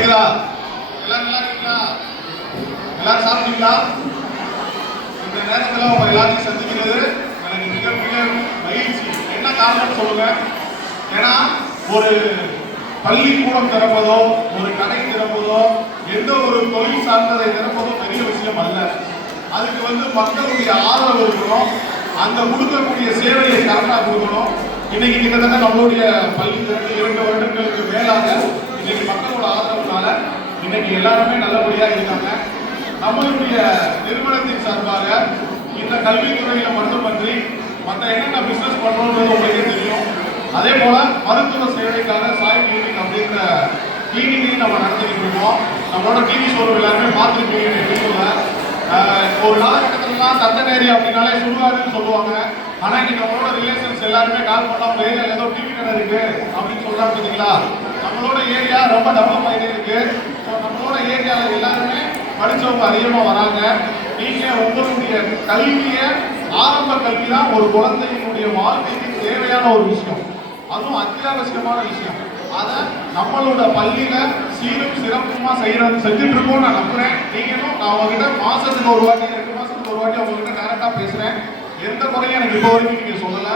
கேக்குதா? எல்லாரும் நல்லா இருக்கீங்களா? எல்லாரும் சாப்பிட்டீங்களா? இந்த நேரத்துல உங்க எல்லாத்தையும் சந்திக்கிறது எனக்கு மிகப்பெரிய மகிழ்ச்சி. என்ன காரணம் சொல்லுங்க? ஏன்னா ஒரு பள்ளிக்கூடம் திறப்பதோ, ஒரு கடை திறப்பதோ, எந்த ஒரு தொழில் சார்ந்ததை திறப்பதோ பெரிய விஷயம் அல்ல. அதுக்கு மக்களுடைய ஆதரவு இருக்கணும். அந்த கொடுக்கக்கூடிய சேவையை கரெக்டா கொடுக்கணும். இன்னைக்கு கிட்டத்தட்ட நம்மளுடைய பள்ளி திறந்து 2 வருடங்களுக்கு மேலாக இன்னைக்கு மக்களோட ஆதரவுனால இன்னைக்கு எல்லாருமே நல்லபடியா இருக்காங்க. நம்மளுடைய நிறுவனத்தின் சார்பாக இந்த கல்வித்துறையில மட்டுமன்றி மற்ற என்னென்ன பிசினஸ் பண்றோம்ன்றது உங்களுக்கே தெரியும். அதே போல மருத்துவ சேவைக்காக சாய் கிளினிக் அப்படின்ற கிளினிக்கையும் நம்ம நடத்திக்கிட்டு இருக்கோம். நம்மளோட டிவி ஷோரூம் எல்லாருமே பார்த்துருப்பீங்க. ஒரு காலகட்டத்திலாம் தந்தநேரி அப்படின்னாலே சுடுகாடுன்னு சொல்லுவாங்க. ஆனா இன்னைக்கு நம்மளோட ரிலேஷன்ஸ் எல்லாருமே கால் பண்ணா உங்க ஏரியால ஏதோ டிவி கடை இருக்கு அப்படின்னு சொல்றாங்க பார்த்தீங்களா? நம்மளோட ஏரியா ரொம்ப டெவலப் ஆகிட்டே இருக்கு. நம்மளோட ஏரியாவில் எல்லாருமே படிச்சவங்க அதிகமாக வராங்க. நீங்க உங்களுடைய கல்வியை, ஆரம்ப கல்வி தான் ஒரு குழந்தையினுடைய வாழ்க்கைக்கு தேவையான ஒரு விஷயம், அதுவும் அத்தியாவசியமான விஷயம். அதை நம்மளோட பள்ளியில சீரும் சிறப்புமா செஞ்சுட்டு இருக்கோம் நான் நம்புறேன். நீங்களும் நான் உங்ககிட்ட மாசத்துக்கு ஒரு வாட்டி 2 மாசத்துக்கு ஒரு வாட்டி உங்ககிட்ட டைரக்டா பேசுறேன். எந்த குறையும் எனக்கு இப்போ வரைக்கும் நீங்க சொல்லல.